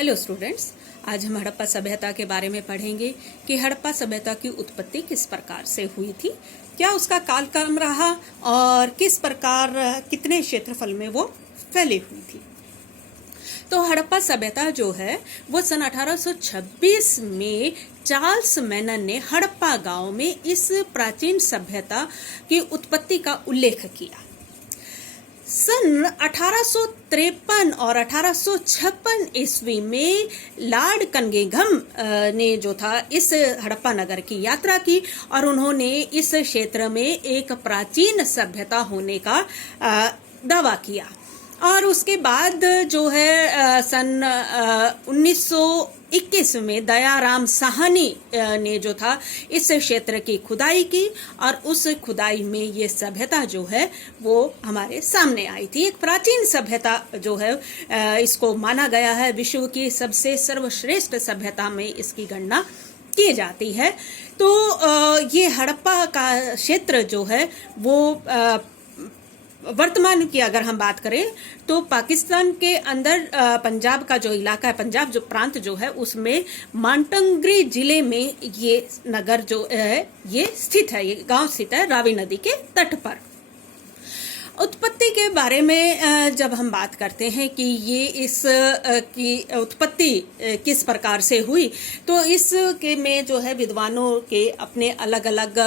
Hello students, आज हम हड़प्पा सभ्यता के बारे में पढ़ेंगे कि हड़प्पा सभ्यता की उत्पत्ति किस प्रकार से हुई थी, क्या उसका कालक्रम रहा और किस प्रकार कितने क्षेत्रफल में वो फैली हुई थी। तो हड़प्पा सभ्यता जो है वो सन 1826 में चार्ल्स मैनन ने हड़प्पा गांव में इस प्राचीन सभ्यता की उत्पत्ति का उल्लेख किया। सन 1853 और 1856 ईस्वी में लॉर्ड कनिंघम ने जो था इस हड़प्पा नगर की यात्रा की और उन्होंने इस क्षेत्र में एक प्राचीन सभ्यता होने का दावा किया। और उसके बाद जो है सन 1921 में दयाराम साहनी ने जो था इस क्षेत्र की खुदाई की और उस खुदाई में ये सभ्यता जो है वो हमारे सामने आई थी। एक प्राचीन सभ्यता जो है इसको माना गया है विश्व की सबसे सर्वश्रेष्ठ सभ्यता में इसकी गणना की जाती है। तो ये हड़प्पा का क्षेत्र जो है वो वर्तमान की अगर हम बात करें तो पाकिस्तान के अंदर पंजाब का जो इलाका है, पंजाब जो प्रांत जो है उसमें मांटंगरी जिले में ये नगर जो है ये स्थित है, ये गांव स्थित है रावी नदी के तट पर। उत्पत्ति के बारे में जब हम बात करते हैं कि ये इस की उत्पत्ति किस प्रकार से हुई, तो इसके में जो है विद्वानों के अपने अलग अलग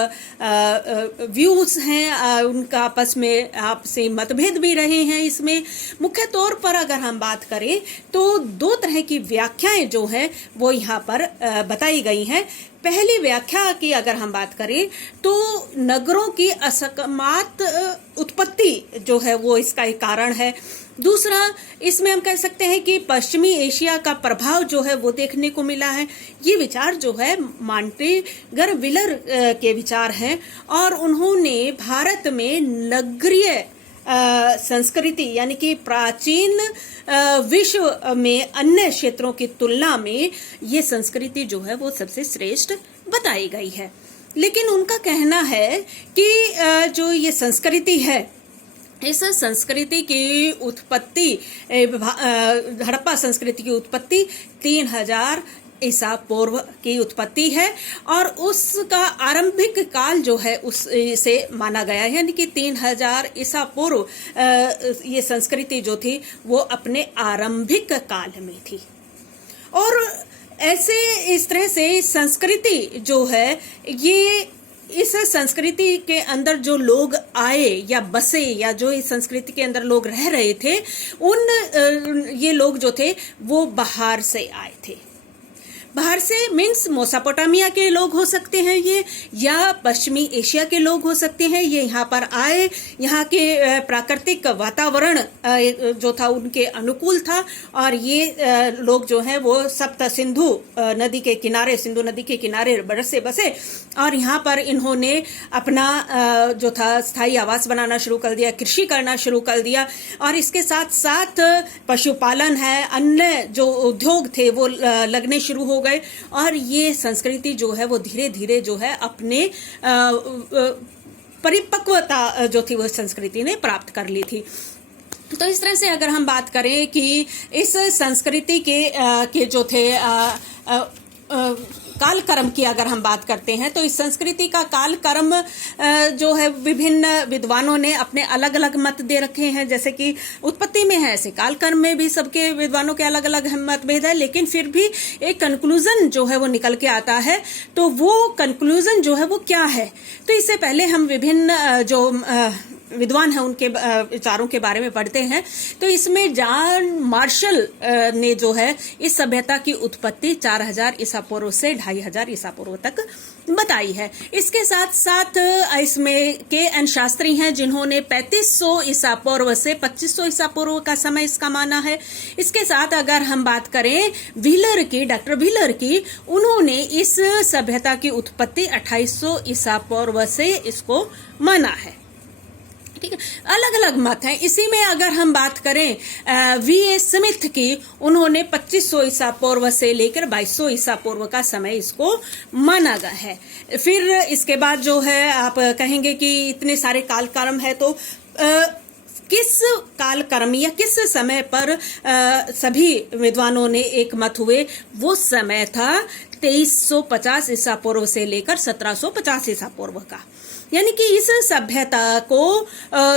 व्यूज हैं, उनका आपस में आपसे मतभेद भी रहे हैं। इसमें मुख्य तौर पर अगर हम बात करें तो दो तरह की व्याख्याएं जो है वो यहाँ पर बताई गई हैं। पहली व्याख्या की अगर हम बात करें तो नगरों की असकमात उत्पत्ति जो है वो इसका एक कारण है। दूसरा, इसमें हम कह सकते हैं कि पश्चिमी एशिया का प्रभाव जो है वो देखने को मिला है। ये विचार जो है मॉन्टेगर विलर के विचार हैं और उन्होंने भारत में नगरीय संस्कृति यानी कि प्राचीन विश्व में अन्य क्षेत्रों की तुलना में ये संस्कृति जो है वो सबसे श्रेष्ठ बताई गई है। लेकिन उनका कहना है कि जो ये संस्कृति है, इस संस्कृति की उत्पत्ति, हड़प्पा संस्कृति की उत्पत्ति 3000 ईसा पूर्व की उत्पत्ति है और उसका आरंभिक काल जो है उससे माना गया है, यानी कि 3000 ईसा पूर्व ये संस्कृति जो थी वो अपने आरंभिक काल में थी। और ऐसे इस तरह से संस्कृति जो है ये इस संस्कृति के अंदर जो लोग आए या बसे या जो इस संस्कृति के अंदर लोग रह रहे थे ये लोग जो थे वो बाहर से आए थे। बाहर से मीन्स मेसोपोटामिया के लोग हो सकते हैं ये, या पश्चिमी एशिया के लोग हो सकते हैं। ये यहाँ पर आए, यहाँ के प्राकृतिक वातावरण जो था उनके अनुकूल था और ये लोग जो हैं वो सप्त सिंधु नदी के किनारे, सिंधु नदी के किनारे बसे और यहाँ पर इन्होंने अपना जो था स्थायी आवास बनाना शुरू कर दिया, कृषि करना शुरू कर दिया और इसके साथ साथ पशुपालन है, अन्य जो उद्योग थे वो लगने शुरू हो गए और ये संस्कृति जो है वो धीरे धीरे जो है अपने परिपक्वता जो थी वो संस्कृति ने प्राप्त कर ली थी। तो इस तरह से अगर हम बात करें कि इस संस्कृति के जो थे कालक्रम की अगर हम बात करते हैं तो इस संस्कृति का कालक्रम जो है विभिन्न विद्वानों ने अपने अलग अलग मत दे रखे हैं। जैसे कि उत्पत्ति में है ऐसे कालक्रम में भी सबके विद्वानों के अलग अलग मतभेद है, लेकिन फिर भी एक कंक्लूजन जो है वो निकल के आता है। तो वो कंक्लूजन जो है वो क्या है, तो इससे पहले हम विभिन्न जो विद्वान हैं उनके विचारों के बारे में पढ़ते हैं। तो इसमें जॉन मार्शल ने जो है इस सभ्यता की उत्पत्ति 4000 ईसा पूर्व से 2500 ईसा पूर्व तक बताई है। इसके साथ साथ इसमें के.एन. शास्त्री हैं जिन्होंने 3500 ईसा पूर्व से 2500 ईसा पूर्व का समय इसका माना है। इसके साथ अगर हम बात करें व्हीलर की, डॉक्टर व्हीलर की, उन्होंने इस सभ्यता की उत्पत्ति 2800 ईसा पूर्व से इसको माना है। ठीक है, अलग अलग मत हैं। इसी में अगर हम बात करें वी.ए. स्मिथ की, उन्होंने 2500 ईसा पूर्व से लेकर 2200 ईसा पूर्व का समय इसको माना गया है। फिर इसके बाद जो है आप कहेंगे कि इतने सारे कालक्रम है, तो किस कालक्रम या किस समय पर सभी विद्वानों ने एक मत हुए, वो समय था 2350 ईसा पूर्व से लेकर 1750 ईसा पूर्व का। यानी कि इस सभ्यता को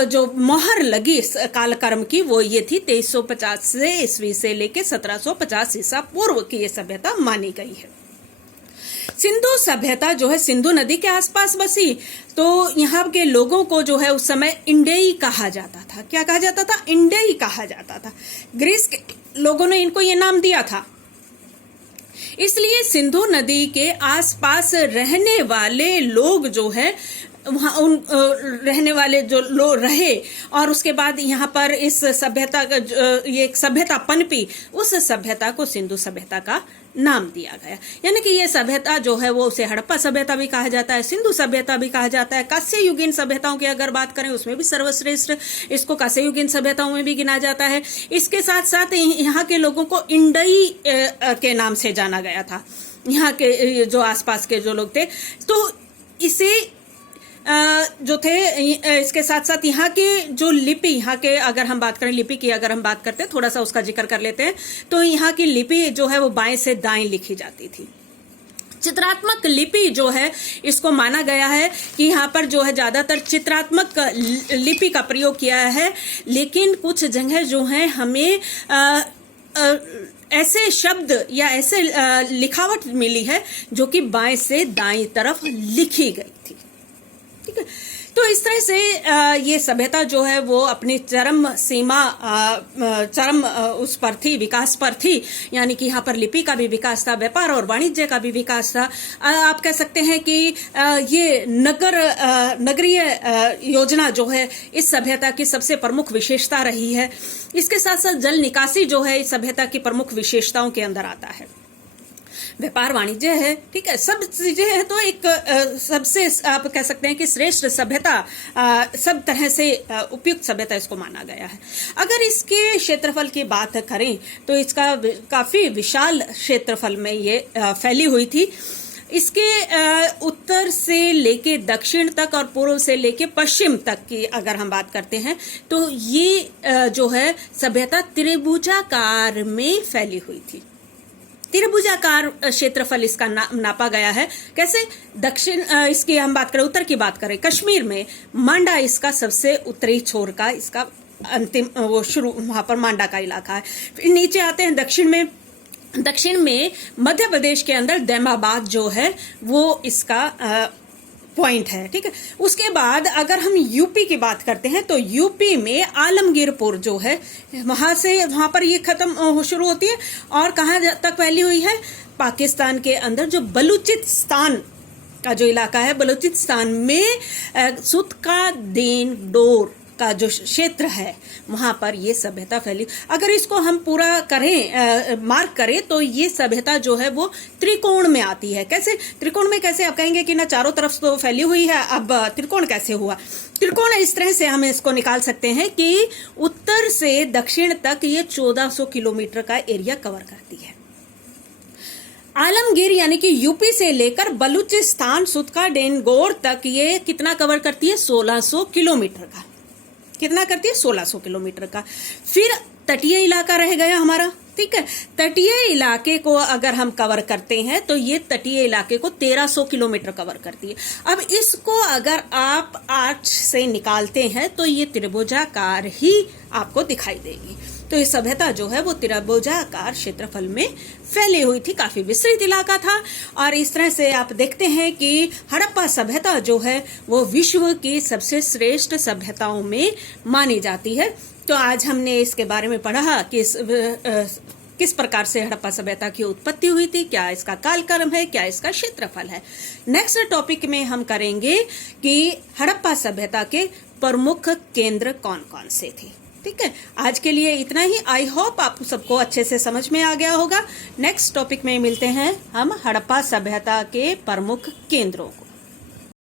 जो मोहर लगी कालक्रम की वो ये थी 2350 से ईस्वी से लेकर 1750 ईसा पूर्व की ये सभ्यता मानी गई है। सिंधु सभ्यता जो है सिंधु नदी के आसपास बसी, तो यहाँ के लोगों को जो है उस समय इंडेई कहा जाता था। क्या कहा जाता था? इंडेई कहा जाता था। ग्रीस के लोगों ने इनको ये नाम दिया था। इसलिए सिंधु नदी के आसपास रहने वाले लोग जो है वहाँ उन रहने वाले जो लोग रहे और उसके बाद यहाँ पर इस सभ्यता का ये एक सभ्यता पनपी, उस सभ्यता को सिंधु सभ्यता का नाम दिया गया। यानी कि ये सभ्यता जो है वो उसे हड़प्पा सभ्यता भी कहा जाता है, सिंधु सभ्यता भी कहा जाता है। कांस्य युगीन सभ्यताओं की अगर बात करें उसमें भी सर्वश्रेष्ठ इसको कांस्य युगीन सभ्यताओं में भी गिना जाता है। इसके साथ साथ यहाँ के लोगों को इंडई के नाम से जाना गया था। यहाँ के जो आसपास के जो लोग थे, तो इसे जो थे, इसके साथ साथ यहाँ के जो लिपि, यहाँ के अगर हम बात करें लिपि की, अगर हम बात करते हैं, थोड़ा सा उसका जिक्र कर लेते हैं, तो यहाँ की लिपि जो है वो बाएं से दाएं लिखी जाती थी। चित्रात्मक लिपि जो है इसको माना गया है कि यहाँ पर जो है ज्यादातर चित्रात्मक लिपि का प्रयोग किया है, लेकिन कुछ जगह जो है हमें ऐसे शब्द या ऐसे लिखावट मिली है जो कि बाएं से दाईं तरफ लिखी गई थी। ठीक है, तो इस तरह से ये सभ्यता जो है वो अपनी चरम सीमा चरम उस पर थी, विकास पर थी। यानी कि यहाँ पर लिपि का भी विकास था, व्यापार और वाणिज्य का भी विकास था। आप कह सकते हैं कि ये नगरीय योजना जो है इस सभ्यता की सबसे प्रमुख विशेषता रही है। इसके साथ साथ जल निकासी जो है इस सभ्यता की प्रमुख विशेषताओं के अंदर आता है। व्यापार वाणिज्य है, ठीक है, सब चीजें हैं। तो एक सबसे आप कह सकते हैं कि श्रेष्ठ सभ्यता, सब तरह से उपयुक्त सभ्यता इसको माना गया है। अगर इसके क्षेत्रफल की बात करें तो इसका काफी विशाल क्षेत्रफल में ये फैली हुई थी। इसके उत्तर से लेके दक्षिण तक और पूर्व से लेके पश्चिम तक की अगर हम बात करते हैं तो ये जो है सभ्यता त्रिभुजाकार में फैली हुई थी। त्रिभुजाकार क्षेत्रफल इसका नापा गया है। कैसे? दक्षिण इसकी हम बात करें, उत्तर की बात करें, कश्मीर में मांडा इसका सबसे उत्तरी छोर का इसका अंतिम वो शुरू, वहां पर मांडा का इलाका है। फिर नीचे आते हैं दक्षिण में मध्य प्रदेश के अंदर दैमाबाद जो है वो इसका पॉइंट है। ठीक है, उसके बाद अगर हम यूपी की बात करते हैं तो यूपी में आलमगीरपुर जो है वहां पर ये खत्म शुरू होती है और कहाँ तक फैली हुई है? पाकिस्तान के अंदर जो बलूचिस्तान का जो इलाका है, बलूचिस्तान में सुतका देन डोर का जो क्षेत्र है वहां पर ये सभ्यता फैली। अगर इसको हम पूरा करें, मार्क करें, तो ये सभ्यता जो है वो त्रिकोण में आती है। कैसे त्रिकोण में? कैसे आप कहेंगे कि ना चारों तरफ तो फैली हुई है, अब त्रिकोण कैसे हुआ? त्रिकोण इस तरह से हम इसको निकाल सकते हैं कि उत्तर से दक्षिण तक ये 1400 किलोमीटर का एरिया कवर करती है। आलमगीर यानी कि यूपी से लेकर बलूचिस्तान सुतका डेनगोर तक ये कितना कवर करती है? 1600 किलोमीटर का। कितना करती है? 1600 किलोमीटर का। फिर तटीय इलाका रह गया हमारा। ठीक है, तटीय इलाके को अगर हम कवर करते हैं तो ये तटीय इलाके को 1300 किलोमीटर कवर करती है। अब इसको अगर आप 8 से निकालते हैं तो ये त्रिभुजाकार ही आपको दिखाई देगी। तो ये सभ्यता जो है वो त्रिभुजाकार क्षेत्रफल में फैली हुई थी, काफी विस्तृत इलाका था। और इस तरह से आप देखते हैं कि हड़प्पा सभ्यता जो है वो विश्व की सबसे श्रेष्ठ सभ्यताओं में मानी जाती है। तो आज हमने इसके बारे में पढ़ा कि किस प्रकार से हड़प्पा सभ्यता की उत्पत्ति हुई थी, क्या इसका कालक्रम है, क्या इसका क्षेत्रफल है। नेक्स्ट टॉपिक में हम करेंगे कि हड़प्पा सभ्यता के प्रमुख केंद्र कौन कौन से थे। ठीक है, आज के लिए इतना ही। आई होप आप सबको अच्छे से समझ में आ गया होगा। नेक्स्ट टॉपिक में मिलते हैं हम हड़प्पा सभ्यता के प्रमुख केंद्रों को।